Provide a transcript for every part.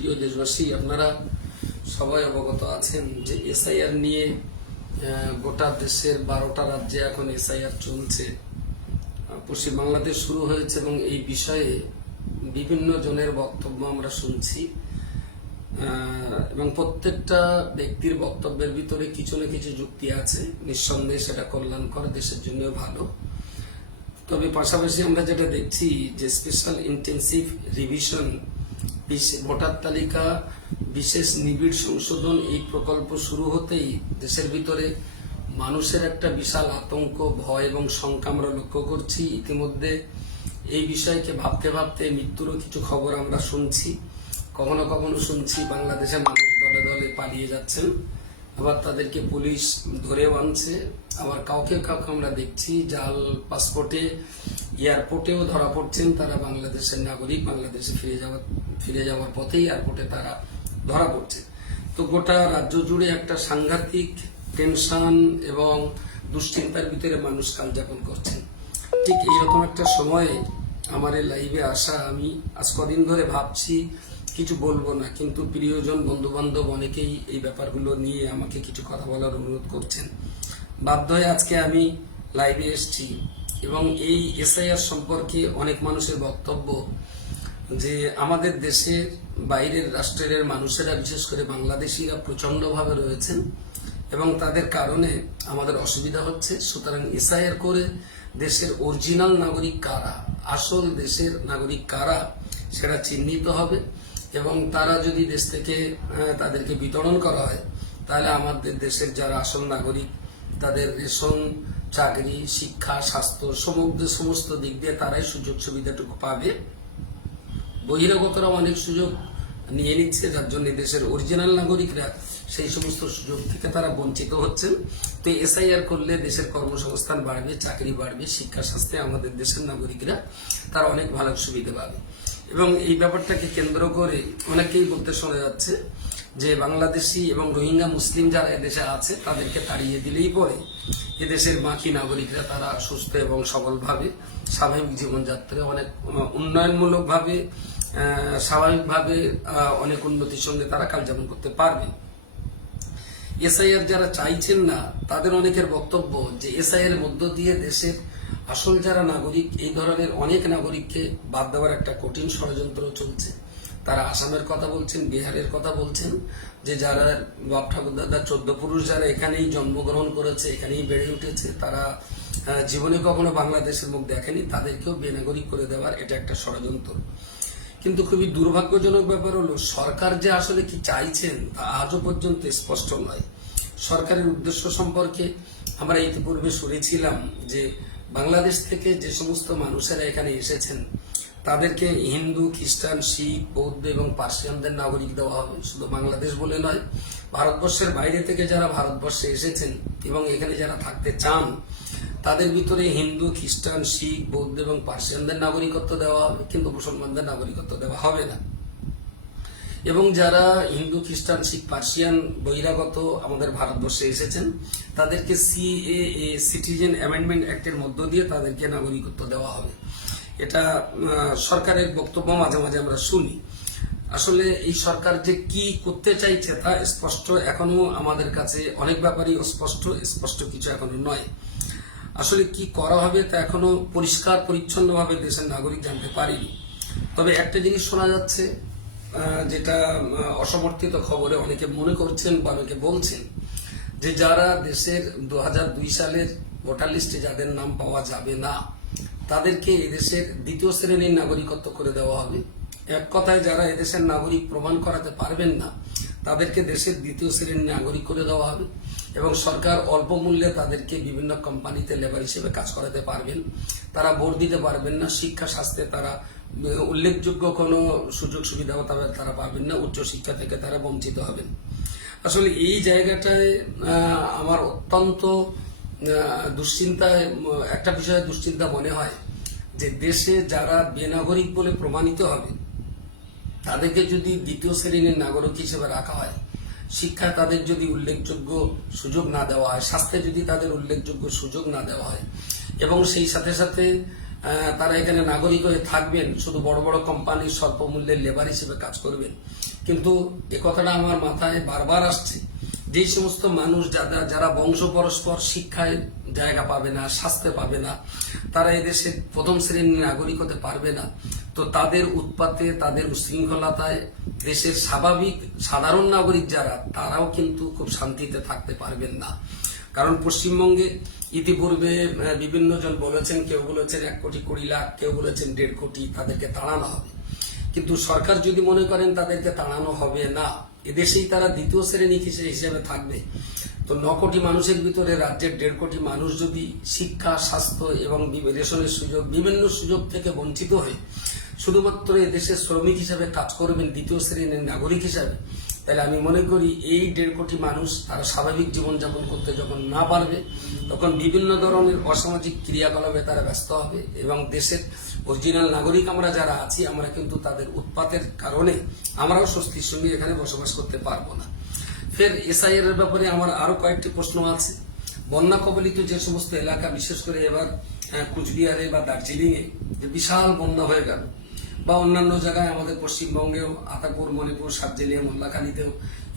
প্রিয় দেশবাসী, আপনারা সবাই অবগত আছেন যে এসআইআর নিয়ে গোটা দেশের বারোটা রাজ্যে এখন এসআইআর চলছে। পশ্চিম বাংলাদেশ শুরু হয়েছে এবং এই বিষয়ে বিভিন্ন জনের বক্তব্য আমরা শুনছি। এবং প্রত্যেকটা ব্যক্তির বক্তব্যের ভিতরে কিছু না কিছু যুক্তি আছে। নিঃসন্দেহে সেটা কল্যাণকর, দেশের জন্য ভালো। তবে পাশাপাশি আমরা যেটা দেখছি যে স্পেশাল ইন্টেন্সিভ রিভিশন ভোটার তালিকা, বিশেষ নিবিড় সংশোধন এই প্রকল্প শুরু হতেই দেশের ভিতরে মানুষের একটা বিশাল আতঙ্ক, ভয় এবং শঙ্কা আমরা লক্ষ্য করছি। ইতিমধ্যে এই বিষয়কে ভাবতে ভাবতে মৃত্যুরও কিছু খবর আমরা শুনছি। কখনো কখনো শুনছি বাংলাদেশের মানুষ দলে দলে পালিয়ে যাচ্ছেন। আবার তাদেরকে পুলিশ ধরেও আনছে। আবার কাউকে কাউকে আমরা দেখছি, জাল পাসপোর্টে এয়ারপোর্টেও ধরা পড়ছেন। তারা বাংলাদেশের নাগরিক, বাংলাদেশে ফিরে যাওয়ার ফিরে যাওয়ার পথে এয়ারপোর্টে তারা ধরা পড়ছে। তো গোটা রাজ্য জুড়ে একটা সাংঘাতিক টেনশন এবং দুশ্চিন্তার ভিতরে মানুষ কালযাপন করছেন ঠিক এইরকম একটা সময়ে আমার লাইভে আসা আমি, আজ কদিন ধরে ভাবছি কিছু বলব না, কিন্তু প্রিয়জন বন্ধু বান্ধব অনেকেই এই ব্যাপারগুলো নিয়ে আমাকে কিছু কথা বলার অনুরোধ করছেন। বাধ্য আজকে আমি লাইভে এসেছি এবং এই এসআইআর সম্পর্কে অনেক মানুষের বক্তব্য যে আমাদের দেশের বাইরের রাষ্ট্রের মানুষেরা, বিশেষ করে বাংলাদেশিরা প্রচন্ডভাবে রয়েছেন এবং তাদের কারণে আমাদের অসুবিধা হচ্ছে। সুতরাং এসআইআর করে দেশের অরিজিনাল নাগরিক কারা, আসল দেশের নাগরিক কারা, সেটা চিহ্নিত হবে। এবং তারা যদি দেশ থেকে তাদেরকে বিতরণ করা হয়, তাহলে আমাদের দেশের যারা আসল নাগরিক, তাদের রেশন, চাকরি, শিক্ষা, স্বাস্থ্য, সমগ্র সমস্ত দিক দিয়ে তারাই সুযোগ সুবিধাটুকু পাবে। বহিরাগতরা অনেক সুযোগ নিয়ে নিচ্ছে, যার জন্য দেশের অরিজিনাল নাগরিকরা সেই সমস্ত সুযোগ থেকে তারা বঞ্চিত হচ্ছেন। তো এসআইআর করলে দেশের কর্মসংস্থান বাড়বে, চাকরি বাড়বে, শিক্ষা, স্বাস্থ্যে আমাদের দেশের নাগরিকরা তারা অনেক ভালো সুবিধা পাবে। এবং এই ব্যাপারটাকে কেন্দ্র করে অনেকেই বলতে শোনা যাচ্ছে যে বাংলাদেশি এবং রোহিঙ্গা মুসলিম যারা এদেশে আছে, তাদেরকে তাড়িয়ে দিলেই পরে এদেশের বাকি নাগরিকরা তারা সুস্থ এবং সবলভাবে স্বাভাবিক জীবনযাত্রায় অনেক, উন্নয়নমূলকভাবে স্বাভাবিকভাবে অনেক উন্নতির সঙ্গে তারা কালযাপন করতে পারবে। এসআইআর যারা চাইছেন না, তাদের অনেকের বক্তব্য যে এসআইআর মধ্য দিয়ে দেশের আসল যারা নাগরিক, এই ধরনের অনেক নাগরিককে বাদ দেওয়ার একটা কঠিন ষড়যন্ত্র চলছে। তারা আসামের কথা বলছেন, বিহারের কথা বলছেন, যে যারা বাপ ঠাকুর দাদা চোদ্দ পুরুষ যারা এখানেই জন্মগ্রহণ করেছে, এখানেই বেড়ে উঠেছে, তারা জীবনে কখনো বাংলাদেশের মুখ দেখেনি, তাদেরকেও বেনাগরিক করে দেওয়ার এটা একটা ষড়যন্ত্র। কিন্তু খুবই দুর্ভাগ্যজনক ব্যাপার হলো, সরকার যে আসলে কি চাইছেন তা আজও পর্যন্ত স্পষ্ট নয়। সরকারের উদ্দেশ্য সম্পর্কে আমরা ইতিপূর্বে শুনেছিলাম যে বাংলাদেশ থেকে যে সমস্ত মানুষেরা এখানে এসেছেন, তাদেরকে হিন্দু, খ্রিস্টান, শিখ, বৌদ্ধ এবং পার্সিয়ানদের নাগরিক দেওয়া হবে। শুধু বাংলাদেশ বলে নয়, ভারতবর্ষের বাইরে থেকে যারা ভারতবর্ষে এসেছেন এবং এখানে যারা থাকতে চান, তাদের ভিতরে হিন্দু, খ্রিস্টান, শিখ, বৌদ্ধ এবং পার্সিয়ানদের নাগরিকত্ব দেওয়া হবে, কিন্তু মুসলমানদের নাগরিকত্ব দেওয়া হবে না। এবং যারা হিন্দু, খ্রিস্টান, শিখ, পার্সিয়ান, বহিরাগত আমাদের ভারতবর্ষে এসেছেন, তাদেরকে সিএএ সিটিজেন অ্যামেন্ডমেন্ট অ্যাক্টের মধ্য দিয়ে তাদেরকে নাগরিকত্ব দেওয়া হবে। এটা সরকারের বক্তব্য মাঝে মাঝে আমরা শুনি। আসলে এই সরকার যে কি করতে চাইছে তা স্পষ্ট এখনও আমাদের কাছে অনেক ব্যাপারই অস্পষ্ট, স্পষ্ট কিছু এখনও নয়। আসলে কি করা হবে তা এখনও পরিষ্কার, পরিচ্ছন্নভাবে দেশের নাগরিক জানতে পারিনি। তবে একটা জিনিস শোনা যাচ্ছে যেটা অসমর্থিত খবরে অনেকে মনে করছেন বা অনেকে বলছেন যে যারা দেশের দু হাজার দুই সালের ভোটার লিস্টে যাদের নাম পাওয়া যাবে না, তাদেরকে এদেশের দ্বিতীয় শ্রেণির নাগরিকত্ব করে দেওয়া হবে। এক কথায়, যারা এদেশের নাগরিক প্রমাণ করাতে পারবেন না, তাদেরকে দেশের দ্বিতীয় শ্রেণির নাগরিক করে দেওয়া হবে এবং সরকার অল্প মূল্যে তাদেরকে বিভিন্ন কোম্পানিতে লেবার হিসেবে কাজ করাতে পারবেন। তারা ভোট দিতে পারবেন না, শিক্ষা স্বাস্থ্যে তারা উল্লেখযোগ্য কোনো সুযোগ সুবিধাও তারা- তারা পাবেন না, উচ্চ শিক্ষা থেকে তারা বঞ্চিত হবেন। আসলে এই জায়গাটায় আমার অত্যন্ত দুশ্চিন্তায়, একটা বিষয়ে দুশ্চিন্তা মনে হয় যে দেশে যারা বেনাগরিক বলে প্রমাণিত হবে, তাদেরকে যদি দ্বিতীয় শ্রেণির নাগরিক হিসেবে রাখা হয় শিক্ষায় তাদের যদি উল্লেখযোগ্য সুযোগ না দেওয়া হয়, স্বাস্থ্যে যদি তাদের উল্লেখযোগ্য সুযোগ না দেওয়া হয়, এবং সেই সাথে সাথে তারা এখানে নাগরিক হয়ে থাকবেন, শুধু বড় বড় কোম্পানির স্বল্প মূল্যের লেবার হিসেবে কাজ করবেন। কিন্তু এ কথাটা আমার মাথায় বারবার আসছে, যে সমস্ত মানুষ যারা যারা বংশ পরস্পর শিক্ষায় জায়গা পাবে না, স্বাস্থ্যে পাবে না, তারা এদেশের প্রথম শ্রেণির নাগরিক হতে পারবে না, তো তাদের উৎপাতে, তাদের উশৃঙ্খলতায় দেশের স্বাভাবিক সাধারণ নাগরিক যারা, তারাও কিন্তু খুব শান্তিতে থাকতে পারবেন না। কারণ পশ্চিমবঙ্গে ইতিপূর্বে বিভিন্ন জন বলেছেন, কেউ বলেছেন এক কোটি কুড়ি লাখ, কেউ বলেছেন দেড় কোটি, তাদেরকে তাড়ানো হবে। কিন্তু সরকার যদি মনে করেন তাদেরকে তাড়ানো হবে না, এদেশেই তারা দ্বিতীয় শ্রেণি হিসেবে থাকবে। তো ন কোটি মানুষের ভিতরে রাজ্যের দেড় কোটি মানুষ যদি শিক্ষা, স্বাস্থ্য এবং রেশনের সুযোগ, বিভিন্ন সুযোগ থেকে বঞ্চিত হয়ে শুধুমাত্র এদেশের শ্রমিক হিসাবে কাজ করবেন, দ্বিতীয় শ্রেণির নাগরিক হিসাবে তাহলে আমি মনে করি এই দেড় কোটি মানুষ তারা স্বাভাবিক জীবনযাপন করতে যখন না পারবে, তখন বিভিন্ন ধরনের অসামাজিক ক্রিয়াকলাপে তারা ব্যস্ত হবে এবং দেশের অরিজিনাল নাগরিক আমরা যারা আছি, আমরা কিন্তু তাদের উৎপাতের কারণে আমরাও স্বস্তির সঙ্গে এখানে বসবাস করতে পারব না। ফের এসআইআর এর ব্যাপারে আমার আরও কয়েকটি প্রশ্ন আছে। বন্যা কবলিত যে সমস্ত এলাকা, বিশেষ করে এবার কুচবিহারে বা দার্জিলিং এ যে বিশাল বন্যা হয়ে গেল বা অন্যান্য জায়গায় আমাদের পশ্চিমবঙ্গেও আতাপুর মণিপুর, সাতজেলিয়া, মোল্লাখালীতেও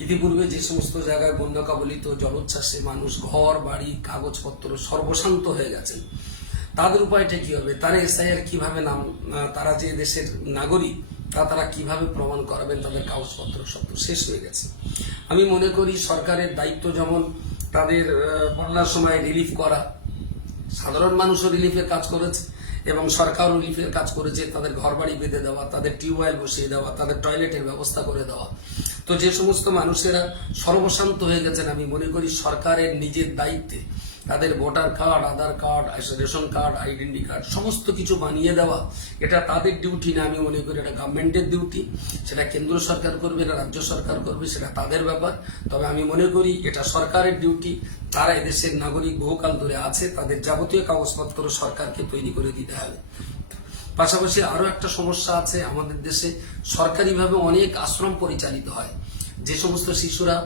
ইতিপূর্বে যে সমস্ত জায়গায় বন্যা কবলিত জলোচ্ছ্বাসে মানুষ ঘর, বাড়ি, কাগজপত্র সর্বশান্ত হয়ে গেছেন। তাদের উপায়টা কি হবে? তারা এসআইআর কীভাবে নাম তারা যে দেশের নাগরিক, তা তারা কীভাবে প্রমাণ করাবেন? তাদের কাগজপত্র সব শেষ হয়ে গেছে। আমি মনে করি সরকারের দায়িত্ব যেমন তাদের বন্যার সময় রিলিফ করা, সাধারণ মানুষও রিলিফের কাজ করেছে। এবং সরকার রিলিফের কাজ করেছে, তাদের ঘর বাড়ি বেঁধে দেওয়া, তাদের টিউবওয়েল বসিয়ে দেওয়া, তাদের টয়লেটের ব্যবস্থা করে দেওয়া। তো যে সমস্ত মানুষেরা সর্বশান্ত হয়ে গেছেন, আমি মনে করি সরকারের নিজের দায়িত্বে তাদের voter card, Aadhaar card ration card, identity card, সমস্ত কিছু বানিয়ে দেওয়া। এটা তাদের ডিউটি না আমি মনে করি এটা গভর্নমেন্টের ডিউটি সেটা কেন্দ্র সরকার করবে না রাজ্য সরকার করবে, সেটা তাদের ব্যাপার। তবে আমি মনে করি এটা সরকারের ডিউটি তারা এদেশের নাগরিক বহুকাল ধরে আছে, তাদের যাবতীয় কাগজপত্র সরকারকে তৈরি করে দিতে হবে। পাশাপাশি আরও একটা সমস্যা আছে, আমাদের দেশে সরকারিভাবে অনেক আশ্রম পরিচালিত হয়। যে সমস্ত শিশুরা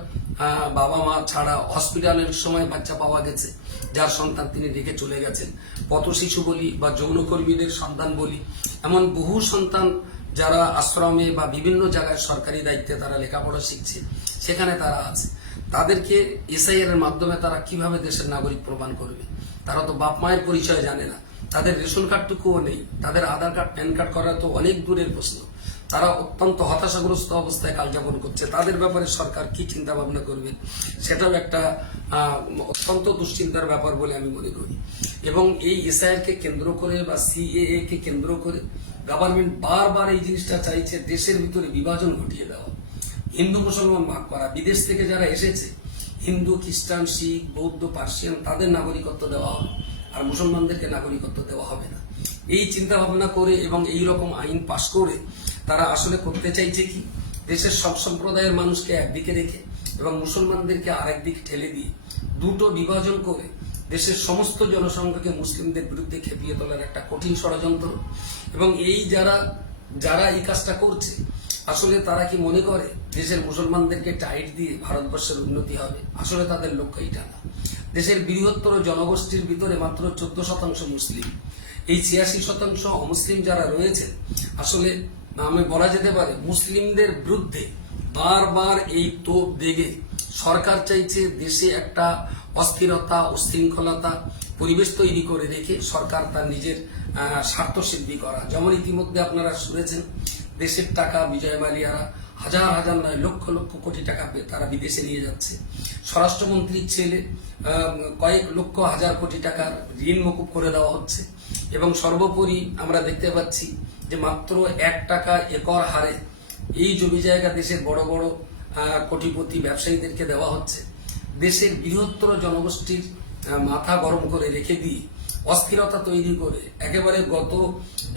বাবা মা ছাড়া হসপিটালের সময় বাচ্চা পাওয়া গেছে। যার সন্তান তিনি রেখে চলে গেছেন। পথ শিশু বলি বা যৌনকর্মীদের সন্তান বলি, এমন বহু সন্তান যারা আশ্রমে বা বিভিন্ন জায়গায় সরকারি দায়িত্বে তারা লেখাপড়া শিখছে, সেখানে তারা আছে। তাদেরকে এসআইআর এর মাধ্যমে তারা কীভাবে দেশের নাগরিক প্রমাণ করবে? তারা তো বাপ মায়ের পরিচয় জানে না। তাদের রেশন কার্ডটুকুও নেই। তাদের আধার কার্ড প্যান কার্ড করা তো অনেক দূরের প্রশ্ন। তারা অত্যন্ত হতাশাগ্রস্ত অবস্থায় কালযাপন করছে। তাদের ব্যাপারে সরকার কি চিন্তা ভাবনা করবে, সেটাও একটা অত্যন্ত দুশ্চিন্তার ব্যাপার বলে আমি মনে করি। এবং এই এসআইআর কে কেন্দ্র করে বা সিএএ কে কেন্দ্র করে গভর্নমেন্ট বারবার এই জিনিসটা চাইছে দেশের ভিতরে বিভাজন ঘটিয়ে দেওয়া। হিন্দু, মুসলমান ভাগ করা। বিদেশ থেকে যারা এসেছে, হিন্দু, খ্রিস্টান, শিখ, বৌদ্ধ, পার্সিয়ান, তাদের নাগরিকত্ব দেওয়া হবে। আর মুসলমানদেরকে নাগরিকত্ব দেওয়া হবে না। এই চিন্তা ভাবনা করে এবং এই রকম আইন পাশ করে তারা আসলে করতে চাইছে কি? দেশের সব সম্প্রদায়ের মানুষকে একদিকে রেখে এবং মুসলমানদেরকে আরেক দিক ঠেলে দিয়ে দুটো বিভাজন করে দেশের সমস্ত জনসংখ্যাকে মুসলিমদের বিরুদ্ধে খেপিয়ে তোলার একটা কঠিন ষড়যন্ত্র। এবং এই যারা যারা এই কাজটা করছে, আসলে তারা কি মনে করে দেশের মুসলমানদেরকে টাইট দিয়ে ভারতবর্ষের উন্নতি হবে? আসলে তাদের লক্ষ্য এইটা না। দেশের বৃহত্তর জনগোষ্ঠীর ভিতরে মাত্র চোদ্দ শতাংশ মুসলিম। এই ছিয়াশি শতাংশ অমুসলিম যারা রয়েছে, আসলে আমি বলা যেতে পারে, মুসলিমদের বিরুদ্ধে বারবার এই তোপ দেগে। সরকার চাইছে দেশে একটা অস্থিরতা, উশৃঙ্খলতা, পরিবেশ তৈরি করে রেখে সরকার তার নিজের স্বার্থ সিদ্ধি করা। যেমন ইতিমধ্যে আপনারা শুনেছেন, দেশের টাকা বিজয় মালিয়ারা হাজার হাজার নয় লক্ষ লক্ষ কোটি টাকা তারা বিদেশে নিয়ে যাচ্ছে। স্বরাষ্ট্রমন্ত্রীর ছেলে কয়েক লক্ষ হাজার কোটি টাকার ঋণ মকুব করে দেওয়া হচ্ছে। এবং সর্বোপরি আমরা দেখতে পাচ্ছি যে মাত্র এক টাকা একর হারে এই জমি জায়গা দেশের বড় বড় কোটিপতি ব্যবসায়ীদেরকে দেওয়া হচ্ছে। দেশের বৃহত্তর জনগোষ্ঠীর মাথা গরম করে রেখে দিয়ে অস্থিরতা তৈরি করে একেবারে গত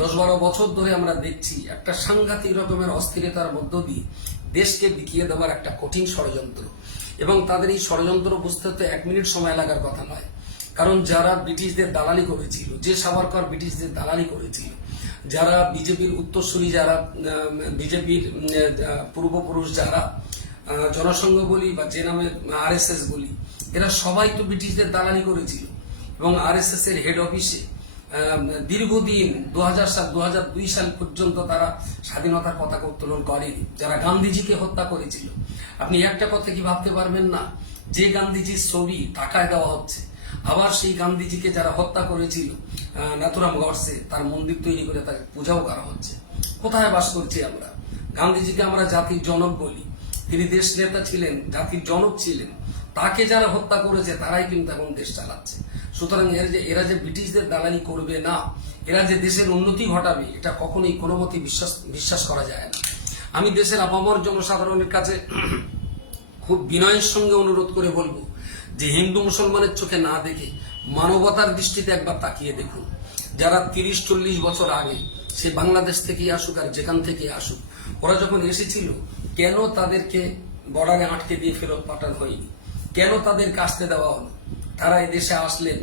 দশ বারো বছর ধরে আমরা দেখছি একটা সাংঘাতিক রকমের অস্থিরতার মধ্য দিয়ে দেশকে বিকিয়ে দেওয়ার একটা কঠিন ষড়যন্ত্র। এবং তাদের এই ষড়যন্ত্র বুঝতে তো এক মিনিট সময় লাগার কথা নয়। কারণ যারা ব্রিটিশদের দালালি করেছিল, যে সাভারকর ব্রিটিশদের দালালি করেছিল যারা বিজেপির উত্তরসূরি, যারা বিজেপির পূর্বপুরুষ, যারা জনসংঘ বলি বা যে নামে আরএসএস বলি, এরা সবাই তো ব্রিটিশদের দালালি করেছিল এবং আরএসএস এর হেড অফিসে দীর্ঘদিন দু হাজার সাল দু সাল পর্যন্ত তারা স্বাধীনতার পতাকা উত্তোলন করেনি। যারা গান্ধীজিকে হত্যা করেছিল। আপনি একটা কথা কি ভাবতে পারবেন না? যে গান্ধীজির ছবি টাকায় দেওয়া হচ্ছে আবার সেই গান্ধীজিকে যারা হত্যা করেছিল নাথুরাম গডসে তার মন্দির তৈরি করে তাকে পূজাও করা হচ্ছে। কোথায় বাস করছি আমরা? গান্ধীজিকে আমরা জাতির জনক বলি। তিনি দেশ নেতা ছিলেন, জাতির জনক ছিলেন। তাকে যারা হত্যা করেছে, তারাই কিন্তু এখন দেশ চালাচ্ছে। সুতরাং এরা যে এরা যে ব্রিটিশদের দালালি করবে না, এরা যে দেশের উন্নতি ঘটাবে, এটা কখনোই কোনো মতে বিশ্বাস বিশ্বাস করা যায় না। আমি দেশের আপামর জনসাধারণের কাছে খুব বিনয়ের সঙ্গে অনুরোধ করে বলব যে হিন্দু মুসলমানের চোখে না দেখে মানবতার দৃষ্টিতে একবার তাকিয়ে দেখুন। যারা তিরিশ, চল্লিশ বছর আগে সে বাংলাদেশ থেকেই আসুক আর যেখান থেকে আসুক, ওরা যখন এসেছিল, কেন তাদেরকে বর্ডারে আটকে দিয়ে ফেরত পাঠানো হয়নি? কেন তাদেরকে আসতে দেওয়া হলো? তারা এদেশে আসলেন,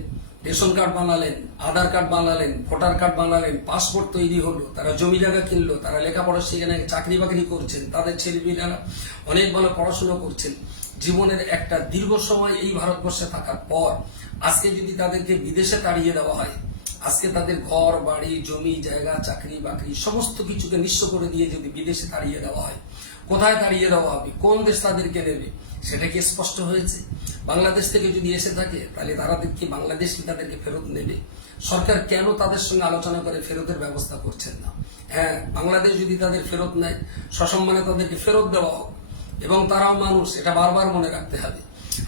রেশন কার্ড বানালেন, আধার কার্ড বানালেন, ভোটার কার্ড বানালেন, পাসপোর্ট তৈরি হলো, তারা জমি জায়গা কিনলো, তারা লেখাপড়া সেখানে চাকরি বাকরি করছেন, তাদের ছেলেমেয়েরা অনেক ভালো পড়াশোনা করছেন। জীবনের একটা দীর্ঘ সময় এই ভারতবর্ষে থাকার পর, আজকে যদি তাদেরকে বিদেশে তাড়িয়ে দেওয়া হয়, আজকে তাদের ঘর, বাড়ি, জমি, জায়গা, চাকরি, বাকরি, সমস্ত কিছুকে নিঃস্ব করে দিয়ে যদি বিদেশে তাড়িয়ে দেওয়া হয়, কোথায় তাড়িয়ে দেওয়া হবে, কোন দেশ তাদেরকে নেবে সেটা কি স্পষ্ট হয়েছে? বাংলাদেশ থেকে যদি এসে থাকে, তাহলে তারা কি বাংলাদেশ কি তাদেরকে ফেরত নেবে? সরকার কেন তাদের সঙ্গে আলোচনা করে ফেরতের ব্যবস্থা করছেন না? হ্যাঁ বাংলাদেশ যদি তাদের ফেরত নেয়, সসম্মানে তাদেরকে ফেরত দেওয়া হোক এবং তারাও মানুষ, এটা বারবার মনে রাখতে হবে।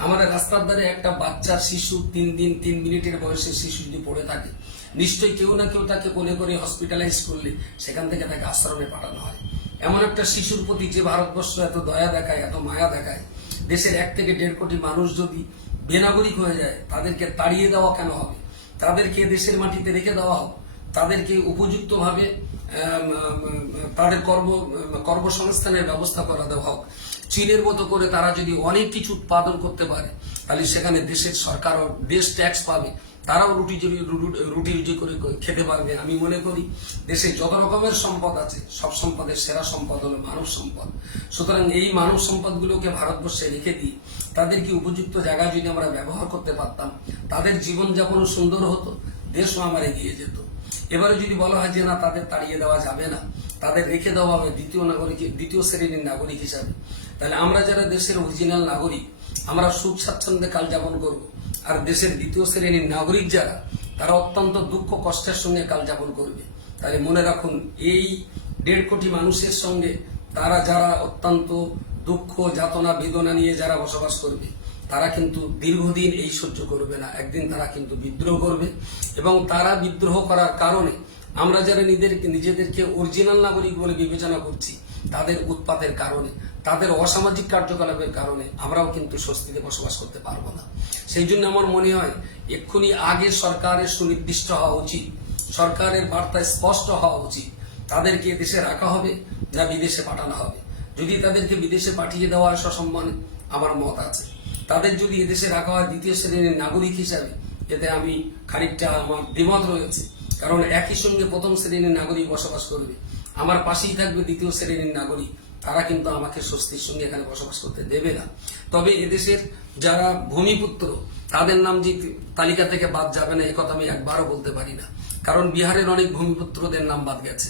আমাদের রাস্তার ধারে একটা বাচ্চা শিশু তিন দিন, তিন মিনিটের বয়সে শিশু যদি পড়ে থাকে, নিশ্চয়ই কেউ না কেউ তাকে কোলে করে হসপিটালাইজ করলে সেখান থেকে তাকে আশ্রমে পাঠানো হয়। এমন একটা শিশুর প্রতি যে ভারতবর্ষ এত দয়া দেখায়, এত মায়া দেখায়, দেশের এক থেকে দেড় কোটি মানুষ যদি বেনাগরিক হয়ে যায়, তাদেরকে তাড়িয়ে দেওয়া কেন হবে? তাদেরকে দেশের মাটিতে রেখে দেওয়া হোক, তাদেরকে উপযুক্তভাবে তাদের কর্ম কর্মসংস্থানের ব্যবস্থা করা দেওয়া হোক। চীনের মতো করে তারা যদি অনেক কিছু উৎপাদন করতে পারে, তাহলে সেখানে দেশের সরকারও দেশ ট্যাক্স পাবে। তারাও রুটি রুটি রুটি করে খেতে পারবে। আমি মনে করি দেশে যত রকমের সম্পদ আছে, সব সম্পদের সেরা সম্পদ হলো মানব সম্পদ। সুতরাং এই মানব সম্পদগুলোকে ভারতবর্ষে রেখে দিই তাদেরকে উপযুক্ত জায়গায় যদি আমরা ব্যবহার করতে পারতাম, তাদের জীবনযাপনও সুন্দর হতো, দেশও আমার এগিয়ে যেত। এবারে যদি বলা হয় যে না, তাদের তাড়িয়ে দেওয়া যাবে না, তাদের রেখে দেওয়া হবে দ্বিতীয় নাগরিক, দ্বিতীয় শ্রেণির নাগরিক হিসাবে। তাহলে আমরা যারা দেশের অরিজিনাল নাগরিক, আমরা সুখ স্বাচ্ছন্দ্যে কাল যাপন করব। আর দেশের দ্বিতীয় শ্রেণির নাগরিক যারা, তারা অত্যন্ত দুঃখ কষ্টের সঙ্গে কাল যাপন করবে। তাহলে মনে রাখুন, এই দেড় কোটি মানুষের সঙ্গে তারা যারা অত্যন্ত দুঃখ, যাতনা, বেদনা নিয়ে যারা বসবাস করবে, তারা কিন্তু দীর্ঘদিন এই সহ্য করবে না। একদিন তারা কিন্তু বিদ্রোহ করবে এবং তারা বিদ্রোহ করার কারণে আমরা যারা নিজেদেরকে নিজেদেরকে অরিজিনাল নাগরিক বলে বিবেচনা করছি, তাদের উৎপাতের কারণে। তাদের অসামাজিক কার্যকলাপের কারণে আমরাও কিন্তু স্বস্তিতে বসবাস করতে পারব না। সেই জন্য আমার মনে হয়, এক্ষুনি আগে সরকারের সুনির্দিষ্ট হওয়া উচিত, সরকারের বার্তা স্পষ্ট হওয়া উচিত, তাদেরকে দেশে রাখা হবে না বিদেশে পাঠানো হবে। যদি তাদেরকে বিদেশে পাঠিয়ে দেওয়া সসম্মানে আমার মত আছে। তাদের যদি এদেশে রাখা হয় দ্বিতীয় শ্রেণির নাগরিক হিসাবে, এতে আমি খানিকটা আমার দ্বিমত রয়েছে। কারণ একই সঙ্গে প্রথম শ্রেণির নাগরিক বসবাস করবে, আমার পাশেই থাকবে দ্বিতীয় শ্রেণির নাগরিক। তারা কিন্তু আমাকে স্বস্তির সঙ্গে এখানে বসবাস করতে দেবে না। তবে এদেশের যারা ভূমিপুত্র, তাদের নাম যে তালিকা থেকে বাদ যাবে না একথা আমি একবারও বলতে পারি না। কারণ বিহারের অনেক ভূমিপুত্রদের নাম বাদ গেছে।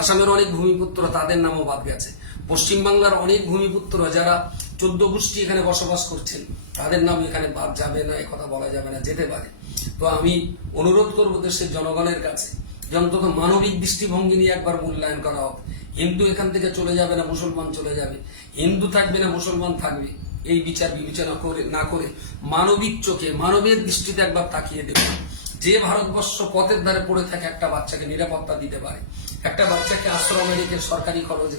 আসামের অনেক ভূমিপুত্র, তাদের নামও বাদ গেছে। পশ্চিমবাংলার অনেক ভূমিপুত্র যারা চোদ্দ গোষ্ঠী এখানে বসবাস করছেন, তাদের নাম এখানে বাদ যাবে না কথা বলা যাবে না, যেতে পারে। তো আমি অনুরোধ করব দেশের জনগণের কাছে যে অন্তত মানবিক দৃষ্টিভঙ্গি নিয়ে একবার মূল্যায়ন করা হোক। হিন্দু এখান থেকে চলে যাবে না, মুসলমান চলে যাবে। হিন্দু থাকবে না, মুসলমান থাকবে। এই বিচার বিবেচনা করে, না করে মানবিক চোখে, মানবের দৃষ্টিতে একবার তাকিয়ে দেবে যে ভারতবর্ষ পথের ধারে পড়ে থাকে একটা বাচ্চাকে নিরাপত্তা দিতে পারে। একটা বাচ্চাকে আশ্রমে রেখে সরকারি খরচে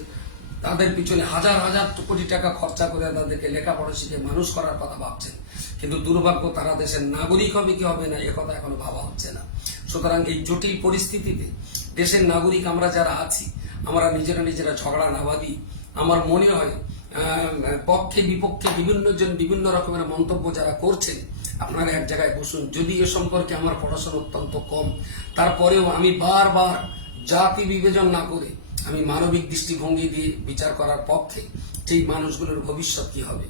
তাদের পিছনে হাজার হাজার কোটি টাকা খরচা করে তাদেরকে লেখাপড়া শিখে মানুষ করার কথা ভাবছেন। কিন্তু দুর্ভাগ্য তারা দেশের নাগরিক হবে কি হবে না একথা এখনও ভাবা হচ্ছে না। সুতরাং এই জটিল পরিস্থিতিতে দেশের নাগরিক আমরা যারা আছি আমরা নিজেরা নিজেরা ঝগড়া না বাঁধি আমার মনে হয় পক্ষে, বিপক্ষে বিভিন্ন জন বিভিন্ন রকমের মন্তব্য যারা করছেন, আপনারা এক জায়গায় বসুন। যদি এ সম্পর্কে আমার পড়াশোনা অত্যন্ত কম, তারপরেও আমি বারবার জাতি বিবেচন না করে আমি মানবিক দৃষ্টিভঙ্গি দিয়ে বিচার করার পক্ষে সেই মানুষগুলোর ভবিষ্যৎ কি হবে?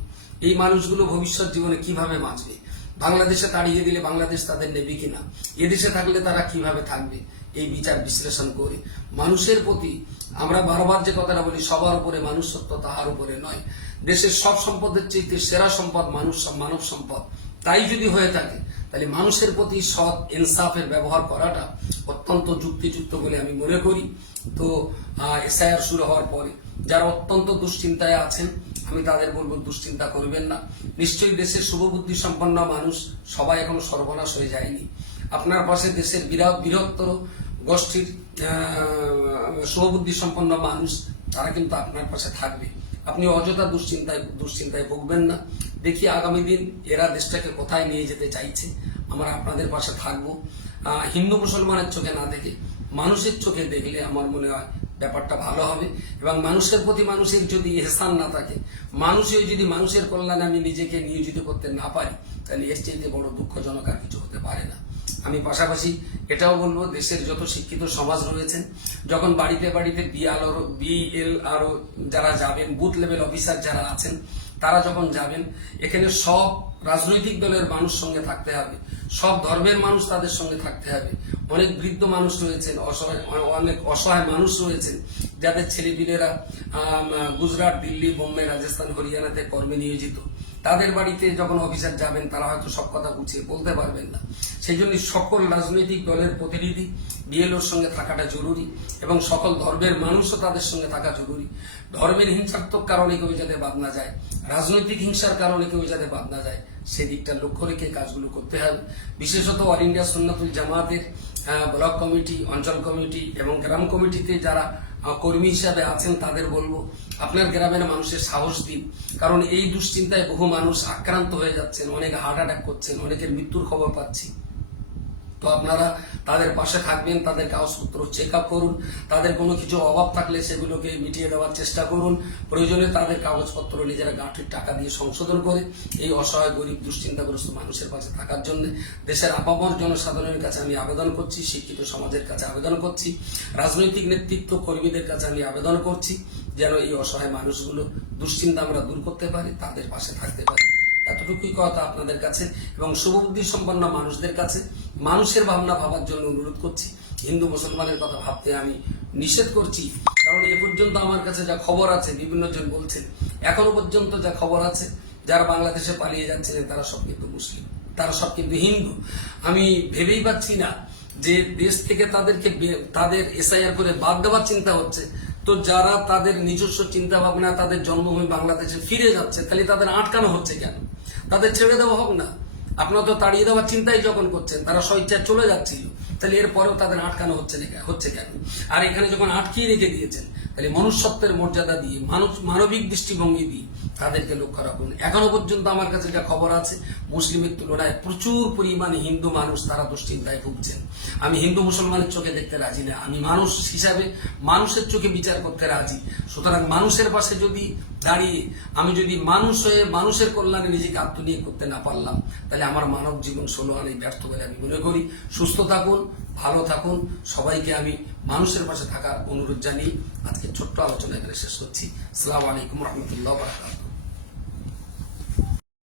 এই মানুষগুলো ভবিষ্যৎ জীবনে কীভাবে বাঁচবে? বাংলাদেশে তাড়িয়ে দিলে বাংলাদেশ তাদের নেবে কিনা? এদেশে থাকলে তারা কীভাবে থাকবে? এই বিচার বিশ্লেষণ করি। মানুষের প্রতি আমরা বারবার যে কথাটা বলি, সবার উপরে মানুষ সত্য তাহার উপরে নয়। দেশের সব সম্পদের চাইতে সেরা সম্পদ মানুষ, মানব সম্পদ। তাই যদি হয়ে থাকে, তাহলে মানুষের প্রতি সৎ ইনসাফের ব্যবহার করাটা অত্যন্ত যুক্তিযুক্ত বলে আমি মনে করি। তো এসআইআর শুরু হওয়ার পরে যারা অত্যন্ত দুশ্চিন্তায় আছেন, আমি তাদের বলব দুশ্চিন্তা করবেন না। নিশ্চয়ই দেশের শুভবুদ্ধি সম্পন্ন মানুষ সবাই এখনও সর্বনাশ হয়ে যায়নি। আপনার পাশে দেশের বিরাট বৃহত্তর গোষ্ঠীর আহ, শুভবুদ্ধি সম্পন্ন মানুষ তারা কিন্তু আপনার পাশে থাকবে। আপনি অযথা দুশ্চিন্তায় দুশ্চিন্তায় ভুগবেন না। দেখি আগামী দিন এরা দেশটাকে কোথায় নিয়ে যেতে চাইছে। আমরা আপনাদের পাশে থাকব। হিন্দু মুসলমানের চোখে না দেখে মানুষের চোখে দেখলে আমার মনে হয় ব্যাপারটা ভালো হবে। এবং মানুষের প্রতি মানুষের যদি এহসান না থাকে মানুষের যদি মানুষের কল্যাণে আমি নিজেকে নিয়োজিত করতে না পারি তাহলে এর চেয়ে বড় দুঃখজনক আর কিছু হতে পারে না। আমি পাশাপাশি এটাও বলব, দেশের যত শিক্ষিত সমাজ রয়েছেন যখন বাড়িতে বাড়িতে বিএল বিএল আরও যারা যাবেন বুথ লেভেল অফিসার যারা আছেন, তারা যখন যাবেন, এখানে সব রাজনৈতিক দলের মানুষ সঙ্গে থাকতে হবে, সব ধর্মের মানুষ তাদের সঙ্গে থাকতে হবে। অনেক বৃদ্ধ মানুষ রয়েছেন, অসহায়, অনেক অসহায় মানুষ রয়েছেন, যাদের ছেলেপিলেরা গুজরাট, দিল্লি, বোম্বে, রাজস্থান, হরিয়ানাতে কর্মে নিয়োজিত। তাদের বাড়িতে যখন অফিসার যাবেন, তারা হয়তো সব কথা গুছিয়ে বলতে পারবেন না। সেই জন্য সকল রাজনৈতিক দলের প্রতিনিধি বিএলওর সঙ্গে থাকাটা জরুরি এবং সকল ধর্মের মানুষও তাদের সঙ্গে থাকা জরুরি। ধর্মের হিংসাত্মক কারণে কেউ যাতে বাদ না যায়, রাজনৈতিক হিংসার কারণে কেউ যাতে বাদ না যায় সেদিকটা লক্ষ্য রেখে কাজগুলো করতে হবে। বিশেষত অল ইন্ডিয়া সুন্নাতুল জামাতের ব্লক কমিটি, অঞ্চল কমিটি এবং গ্রাম কমিটিতে যারা কর্মী হিসাবে আছেন, তাদের বলব আপনার গ্রামের মানুষের সাহস দিন। কারণ এই দুশ্চিন্তায় বহু মানুষ আক্রান্ত হয়ে যাচ্ছেন, অনেক হার্ট অ্যাটাক করছেন, অনেকের মৃত্যুর খবর পাচ্ছি। তো আপনারা তাদের পাশে থাকবেন তাদের কাগজপত্র চেক আপ করুন, তাদের কোনো কিছু অভাব থাকলে সেগুলোকে মিটিয়ে দেওয়ার চেষ্টা করুন। প্রয়োজনে তাদের কাগজপত্র নিজেরা গাঁঠির টাকা দিয়ে সংশোধন করে এই অসহায়, গরিব, দুশ্চিন্তাগ্রস্ত মানুষের পাশে থাকার জন্য দেশের আপামর জনসাধারণের কাছে আমি আবেদন করছি, শিক্ষিত সমাজের কাছে আবেদন করছি, রাজনৈতিক নেতৃত্ব কর্মীদের কাছে আমি আবেদন করছি, যেন এই অসহায় মানুষগুলো দুশ্চিন্তা আমরা দূর করতে পারি, তাদের পাশে থাকতে পারি। এতটুকুই কথা আপনাদের কাছে এবং শুভবুদ্ধি সম্পন্ন মানুষদের কাছে। মানুষের ভাবনা ভাবার জন্য অনুরোধ করছি। হিন্দু, মুসলমানের কথা ভাবতে আমি নিষেধ করছি। কারণ এ পর্যন্ত আমার কাছে যা খবর আছে, বিভিন্ন জন বলছেন, এখনও পর্যন্ত যা খবর আছে, যারা বাংলাদেশে পালিয়ে যাচ্ছিলেন তারা সব কিন্তু মুসলিম, তারা সব কিন্তু হিন্দু। আমি ভেবেই পাচ্ছি না যে দেশ থেকে তাদেরকে তাদের এসআইআর করে বাদ দেওয়ার চিন্তা হচ্ছে। তো যারা তাদের নিজস্ব চিন্তা ভাবনা তাদের জন্মভূমি বাংলাদেশে ফিরে যাচ্ছে, তাহলে তাদের আটকানো হচ্ছে কেন? তাদের ছেড়ে দেওয়া হোক না। আপনারা তো তাড়িয়ে দেওয়ার চিন্তাই যখন করছেন, তারা স্বেচ্ছায় চলে যাচ্ছিল। তাহলে এরপরেও তাদের আটকানো হচ্ছে হচ্ছে কেন? আর এখানে যখন আটকিয়ে রেখে দিয়েছেন তাহলে মনুষ্যত্বের মর্যাদা দিয়ে, মানুষ মানবিক দৃষ্টিভঙ্গি দিয়ে তাদেরকে লক্ষ্য রাখুন। এখনও পর্যন্ত আমার কাছে যা খবর আছে, মুসলিমের তুলনায় প্রচুর পরিমাণে হিন্দু মানুষ তারা দুশ্চিন্তায় ভুগছেন। আমি হিন্দু মুসলমানের চোখে দেখতে রাজি না। আমি মানুষ হিসাবে মানুষের চোখে বিচার করতে রাজি। সুতরাং মানুষের পাশে যদি দাঁড়িয়ে আমি যদি মানুষ হয়ে মানুষের কল্যাণে নিজেকে আত্মনিয়োগ করতে না পারলাম, তাহলে আমার মানব জীবন ষোলো আনেই ব্যর্থ বলে আমি মনে করি। সুস্থ থাকুন, ভালো থাকুন। সবাইকে আমি মানুষের পাশে থাকার অনুরোধ জানিয়ে আজকে ছোট্ট আলোচনা এখানে শেষ করছি। সালাম আলাইকুম রহমতুল্লাহ